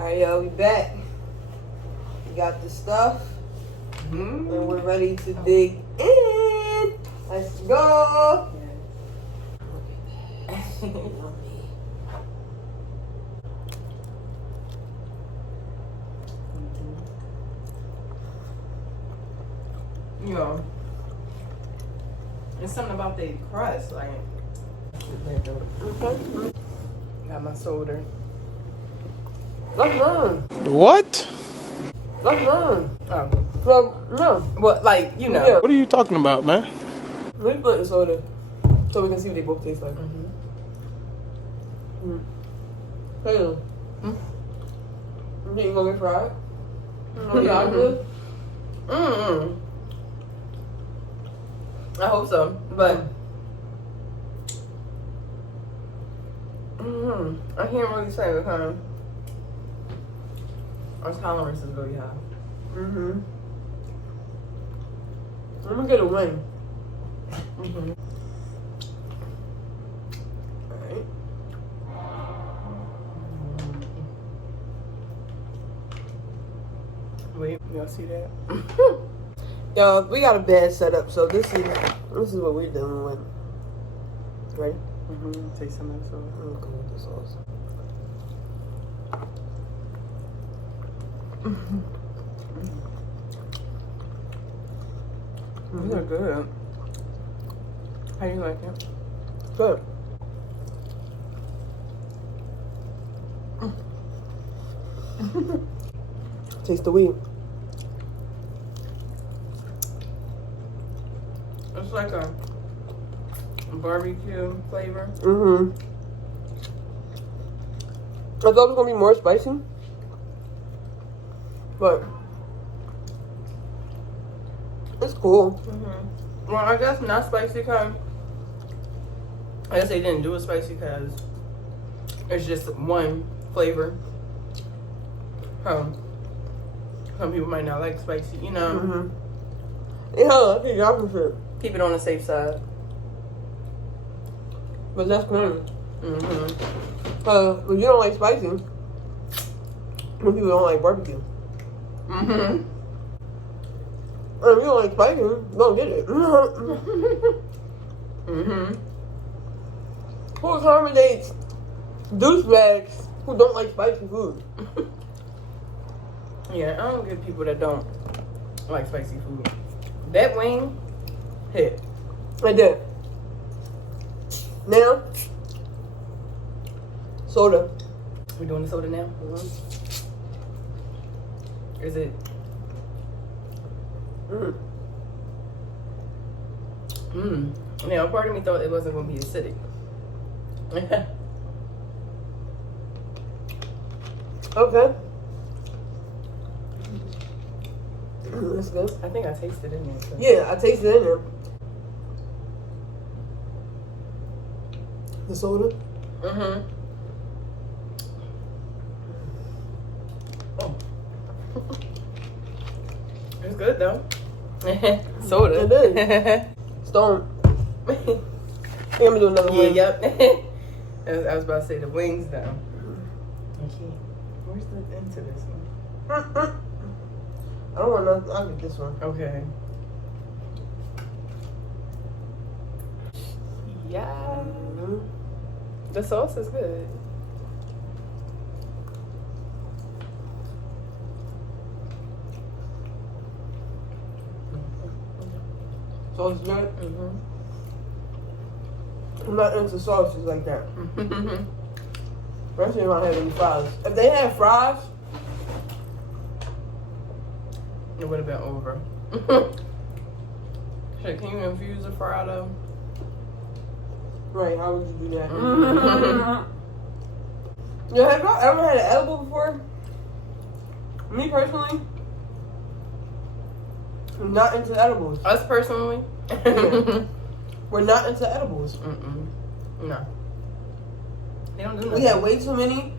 Alright, y'all, we back. We got the stuff. And we're ready to dig in. Let's go. Yo, there's something about the crust, like. Got my soda. Let's learn. What? Let's learn. Oh, So, no. well, like you know. Yeah. What are you talking about, man? Let me put the soda so we can see what they both taste like. Taylor. You think you gonna get fried? Yeah, I good. I hope so, but I can't really say because our tolerance is really high. Let me get a wing. Alright. Wait, y'all see that? Y'all, we got a bad setup, so this is what we're dealing with. Ready? Take some of the sauce. I'm gonna go with the sauce. These are good. How you like it? Good. Taste the wheat. It's like a barbecue flavor. I thought it was gonna be more spicy, but it's cool. Well, I guess not spicy because I guess they didn't do it spicy because it's just one flavor. Some people might not like spicy, you know. Yeah, I think y'all can fit. Keep it on the safe side. But that's clean. When you don't like spicy, when people don't like barbecue. And if you don't like spicy, don't get it. Who accommodates douchebags who don't like spicy food? Yeah, I don't get people that don't like spicy food. That wing hit. I did. Now, soda. We doing the soda now? Is it? Now, part of me thought it wasn't going to be acidic. Okay. That's good. I think I tasted it in there. So. Yeah, I tasted it in there. The soda. Oh. It's good though. Soda. It is. Stone. I think I'm gonna do another one. Yep. I was about to say the wings though. Okay. Where's the end to this one? I don't want nothing. I'll get this one. Okay. Yeah. The sauce is good. Sauce is good? I'm not into sauces like that. Especially if I have any fries. If they had fries, it would have been over. Shit, can you infuse a fry though? right, how would you do that? Yo, have y'all ever had an edible before? Me personally, I'm not into edibles. Us personally? Yeah. We're not into edibles. No. They don't do nothing. We had way too many,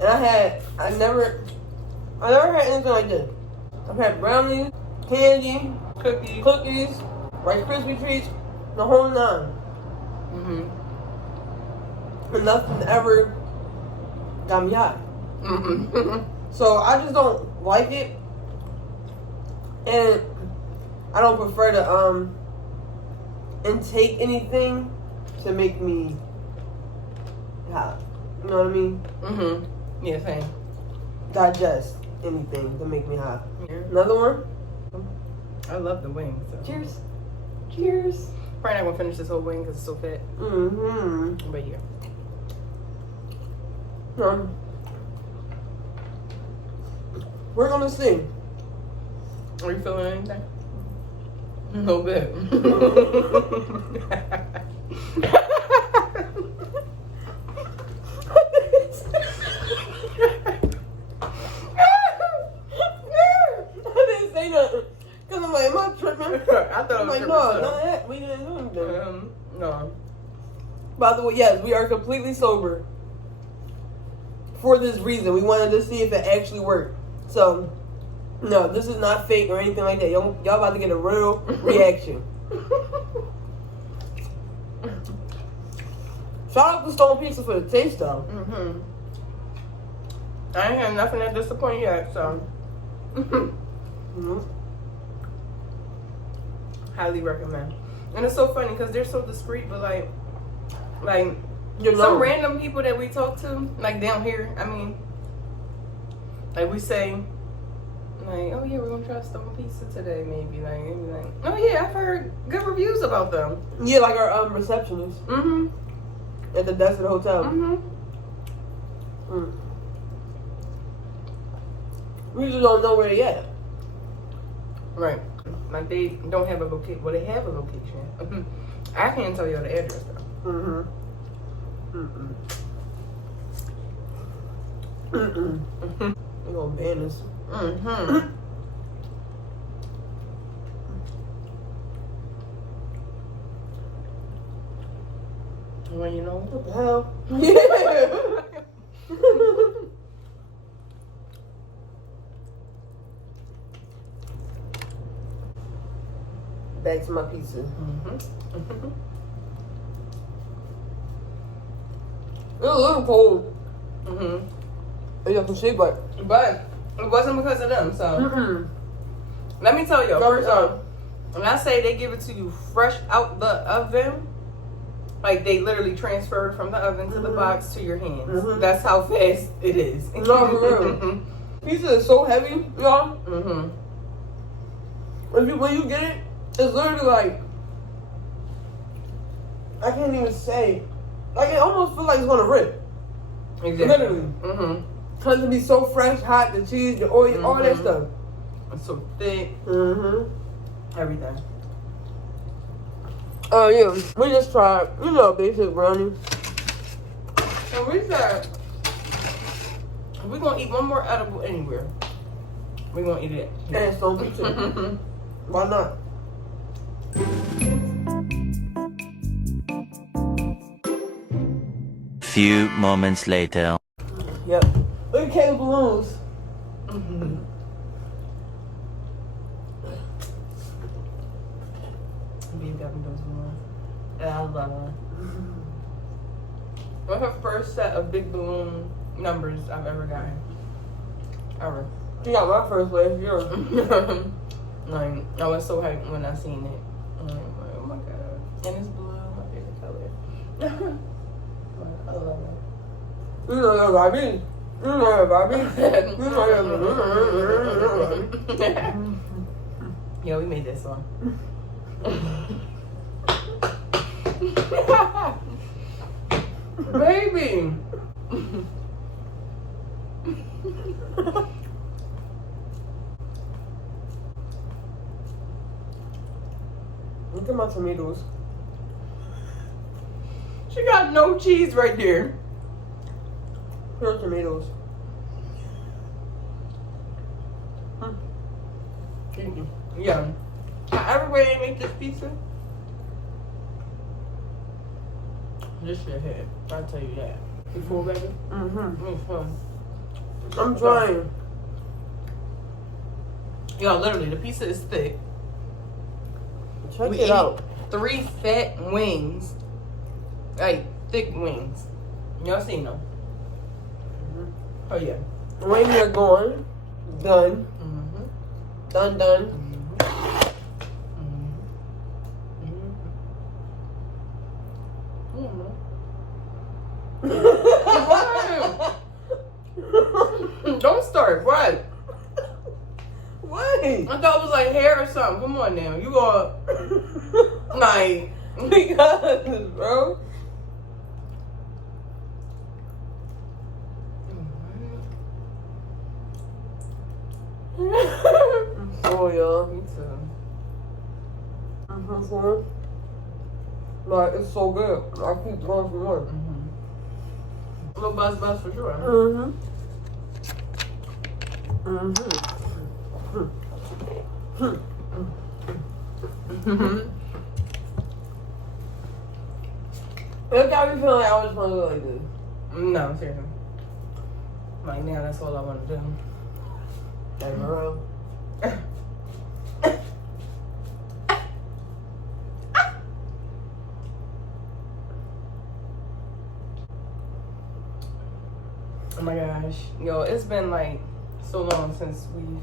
and I never had anything like this. I've had brownies, candy, cookies, Rice Krispie treats, the whole nine. And nothing ever got me high. So I just don't like it, and I don't prefer to intake anything to make me hot. You know what I mean? Mm-hmm. Yeah, same. Digest anything to make me hot. Yeah. Another one? I love the wings. So. Cheers. Cheers. Probably not gonna finish this whole wing because it's so fat. Mm-hmm. But yeah. We're gonna see. Are you feeling anything? A little bit. I didn't say nothing. Because I'm like, am I tripping? I thought I I'm was like, tripping. no, none of that. We didn't do anything. No. By the way, yes, we are completely sober. For this reason. We wanted to see if it actually worked. So, no, this is not fake or anything like that. Y'all about to get a real reaction. Shout out to Stone Pizza for the taste, though. Mm-hmm. I ain't had nothing that disappoint yet, so. Mm-hmm. Highly recommend. And it's so funny because they're so discreet, but like You know. some random people that we talk to, like down here, I mean, like we say, like, oh yeah, we're gonna try Stone Pizza today, maybe. Like, oh yeah, I've heard good reviews about them. Yeah, like our receptionist Mm-hmm. at the desk of the hotel. Mm-hmm. Mm. We just don't know where they at. Right. Like they don't have a location. Well, they have a location. I can't tell you the address though. Mm-hmm. Mm-mm. Mm-mm. They're gonna ban us. Mm-hmm. Well, you know. What the hell? Yeah. Back to my pizza. Mm-hmm. It's a little cold. Mm-hmm. As you can see, but But it wasn't because of them. So mm-mm. let me tell you. Go First off, when I say they give it to you fresh out the oven, like they literally transfer it from the oven to the box to your hands. Mhm. That's how fast it is. No, for real. Pizza is so heavy, y'all. Mm-hmm. When you get it, it's literally like, I can't even say. Like, it almost feels like it's gonna rip. Exactly. Literally. Mm-hmm. Cause it be so fresh, hot, the cheese, the oil, all that Mhm. stuff. It's so thick. Mm-hmm. Everything. Oh yeah, we just tried, basic brownie. And we said if we're gonna eat one more edible anywhere, we're gonna eat it. And Stone Pizza. Why not? Few moments later. Yep. Look at Caleb balloons. Mm-hmm. Babe got me those balloons. And I love them. What's her first set of big balloon numbers I've ever gotten? Ever. You got my first last year. Like, I was so hyped when I seen it. I'm like, oh my god. And it's blue, my favorite color. I love it. You know your Barbie. You know your Barbie. You know your Barbie. Yo, we made this song. Baby. Look at my tomatoes. She got no cheese right there. Pure tomatoes. Yeah. However way they make this pizza, this shit hit. I'll tell you that. You full, baby? Mm-hmm. It's fun. I'm trying. Yo, literally, the pizza is thick. Check We it ate out. 3 fat wings. Like, thick wings. Y'all seen them? Oh, yeah. When you're gone, done. Mm-hmm. Done, done. Don't start, right? Why? I thought it was like hair or something. Come on now. You are like Because, bro. Oh, y'all. Me too. Like, it's so good. I keep going for more. A little buzz for sure. It got me feeling like I always want to go like this. No, seriously. Like now, that's all I want to do. Like, bro. Oh my gosh, yo, it's been like so long since we've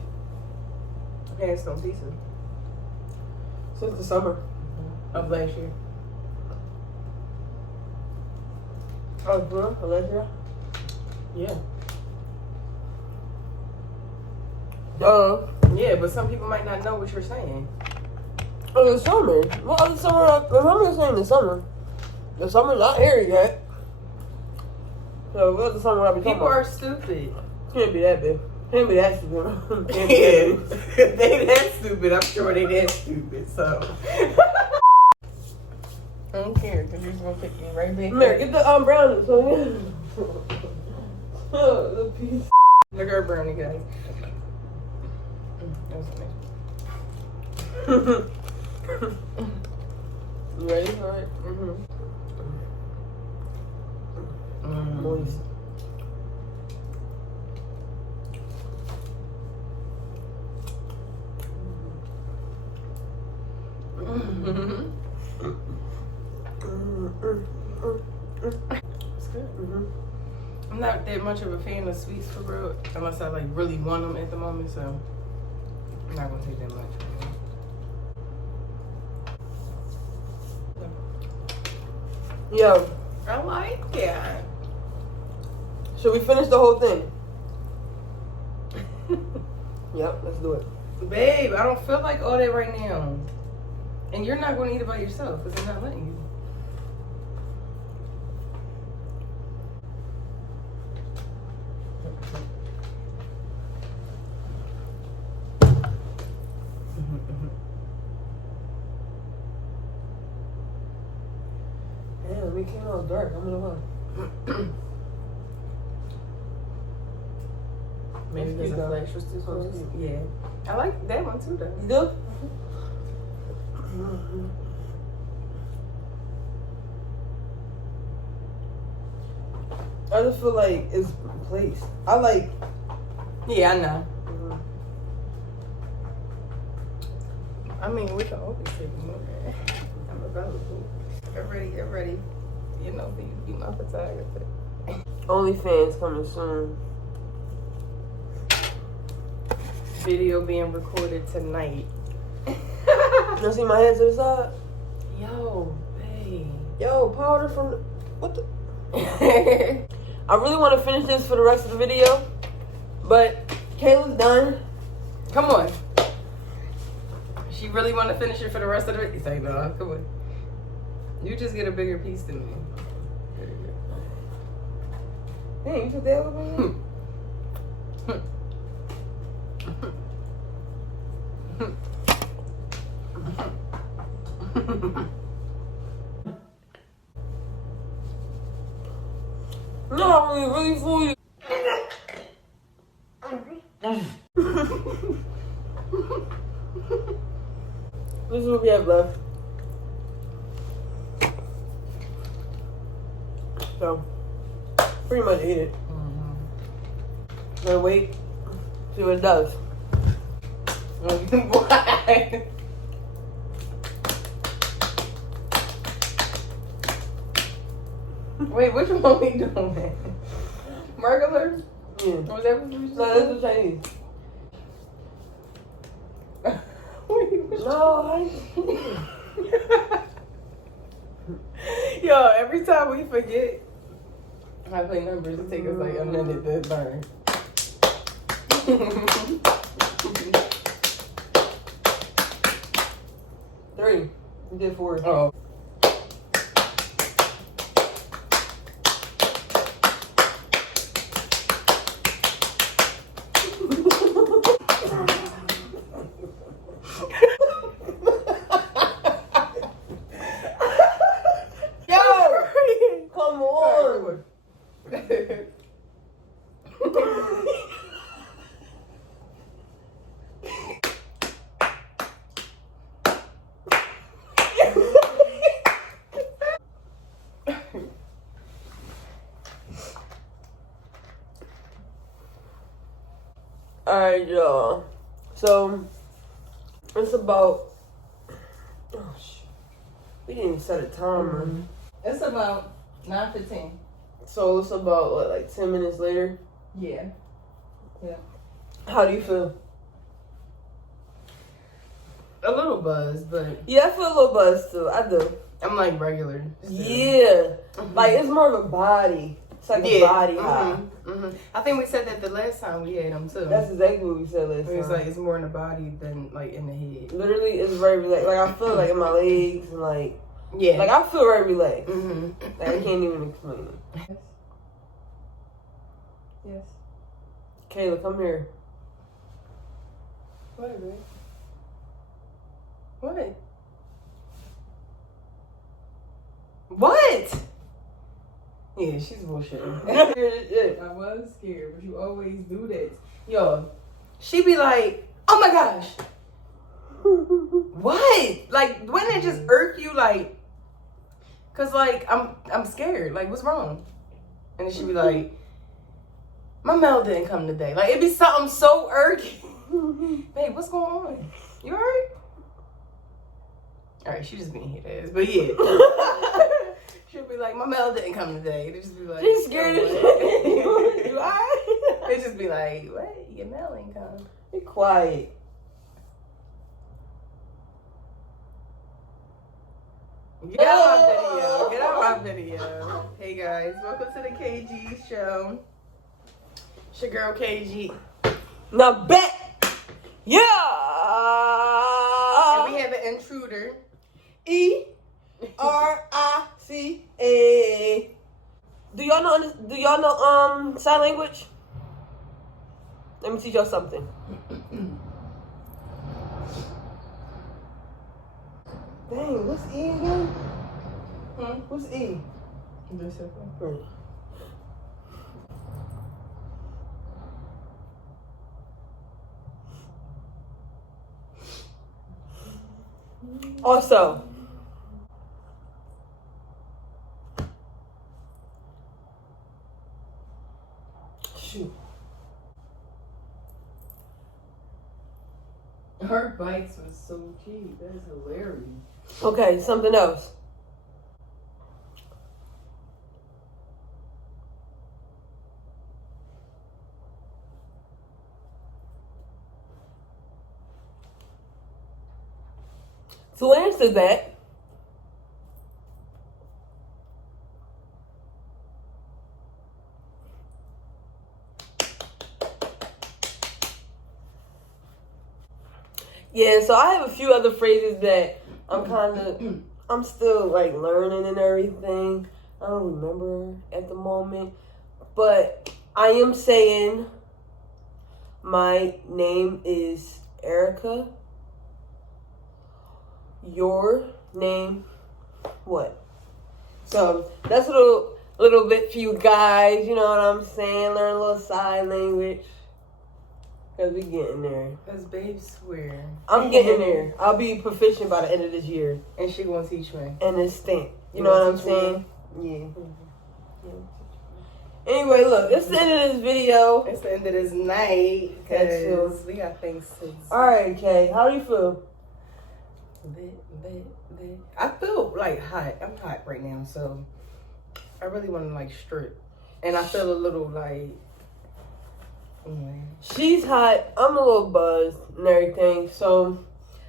had some pizza Since the summer. of last year. Oh, bro, Alexia? Yeah, Duh. yeah, but some people might not know what you're saying. Oh, the summer. What other summer? The summer is saying the summer. The summer's not here yet. So, what other summer I be talking People about? are stupid. Can't be that big. Can't be that stupid. Can't be Yeah, that big. they that stupid. I'm sure they that stupid. So I don't care because you're just gonna pick me right back. Mary, get the brownie. So, yeah. The piece. Look at her brownie, guys. That was amazing. You ready? All right. Moist. It's good. I'm not that much of a fan of sweets for real, unless I like really want them at the moment. So I'm not gonna take that much. Yo, I like it. should we finish the whole thing? Yep, let's do it. Babe, I don't feel like all that right now. And you're not going to eat it by yourself because I'm not letting you. Damn, we came out dark. I'm gonna lie. Maybe because the flash was too close. Yeah. I like that one too, though. You do? I just feel like it's placed. I like. Yeah, I know. I mean, we can always take more. I'm available. Get ready. You know, for you to be my photographer. OnlyFans coming soon. Video being recorded tonight. You see my hands to the side? Yo, hey. Yo, powder from the, what the? I really want to finish this for the rest of the video, but Kayla's done. Come on. She really want to finish it for the rest of the video? He's like, no, come on. You just get a bigger piece than me. Hey, you took that with me? No, I'm really full. This is what we have left. So, pretty much eat it. Gonna wait, see what it does. Why? Wait, which one we doing? Regular? Yeah. Was that what you was No, just this is Chinese. saying? No, Yo, every time we forget how to play numbers, it takes us like a minute to learn. 3. You did 4. Oh. Yo! Come on! Alright, y'all. So, it's about. Oh, shit. We didn't even set a timer. It's about 9:15. So, it's about, what, like 10 minutes later? Yeah. Yeah. How do you feel? A little buzz, but Yeah, I feel a little buzzed too. I do. I'm like regular. still. Yeah. Like, it's more of a body. It's like a body high. I think we said that the last time we had them too. That's exactly what we said last It's time. like it's more in the body than like in the head. Literally, it's very relaxed. Like, I feel like in my legs and like Yeah. I feel very relaxed. Mm-hmm. Like, I can't even explain it. Yes. Kayla, come here. What, babe? What? What? Yeah, she's bullshitting. I was scared, but you always do that. Yo, she be like, oh my gosh. What? Like, wouldn't it just irk you? Like, cause like, I'm scared. Like, what's wrong? And then she be like, my mail didn't come today. Like, it'd be something so irking. Babe, what's going on? You alright? Alright, she just being hit ass. But yeah. She'll be like, my mail didn't come today. They just be like, She's scared of what? you. Alright? They just be like, what? Your mail ain't come. Be quiet. Get out my video. Get out my video. Hey guys, welcome to the KG show. It's your girl KG. Now bet. Yeah. And we have an intruder. ERICA. Do y'all know sign language? Let me teach y'all something. Dang, what's E again? What's E? Right. Also, shoot. Her bites was so cheap. That is hilarious. Okay, something else. To answer that, yeah, so I have a few other phrases that I'm still like learning and everything. I don't remember at the moment, but I am saying my name is Erica. Your name, what? So that's a little bit for you guys. You know what I'm saying? Learn a little sign language. Cause we getting there. Cause babe swear. I'm getting there. I'll be proficient by the end of this year. And she gonna teach me. And it's stink. You know what I'm saying? Yeah. Anyway, look, it's the end of this video. It's the end of this night. Cause we got things to do. Alright, Kay, how do you feel? I feel like hot. I'm hot right now, so I really want to like strip. And I feel a little like She's hot. I'm a little buzzed and everything. So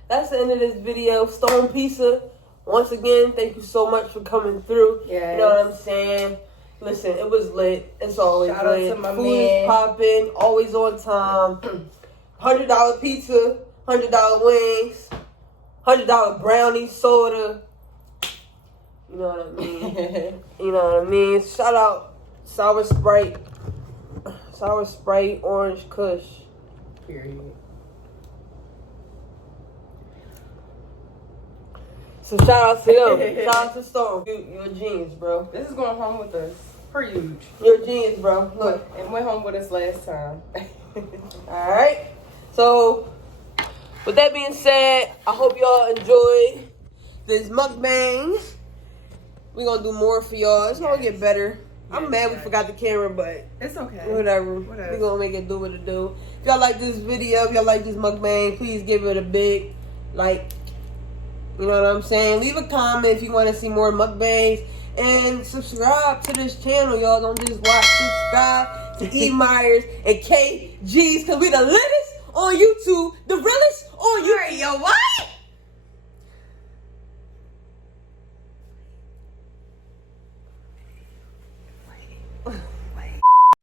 that's the end of this video. Stone Pizza. Once again, thank you so much for coming through. Yes. You know what I'm saying? Listen, it was lit. It's always Shout out lit. to my Food man. is popping. Always on time. $100 pizza. $100 wings. $100 brownie, soda. You know what I mean? You know what I mean? Shout out Sour Sprite. Sour Sprite, Orange Kush. Period. So shout out to them. Shout out to Stone. You're a genius, bro. This is going home with us. Per huge. You're a genius, bro. Look. And went home with us last time. Alright. So, with that being said, I hope y'all enjoyed this mukbang. We're going to do more for y'all. It's going to get better. I'm mad we forgot the camera, but it's okay. whatever. We're going to make it do what it do. If y'all like this video, if y'all like this mukbang, please give it a big like. You know what I'm saying? Leave a comment if you want to see more mukbangs. And subscribe to this channel, y'all. Don't just watch. Subscribe to E. Myers and KG's, because we the littest on YouTube. The realest on YouTube. Yo, what?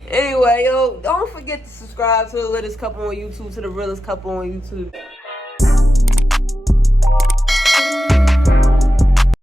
Anyway, yo, don't forget to subscribe to the littest couple on YouTube, to the realest couple on YouTube.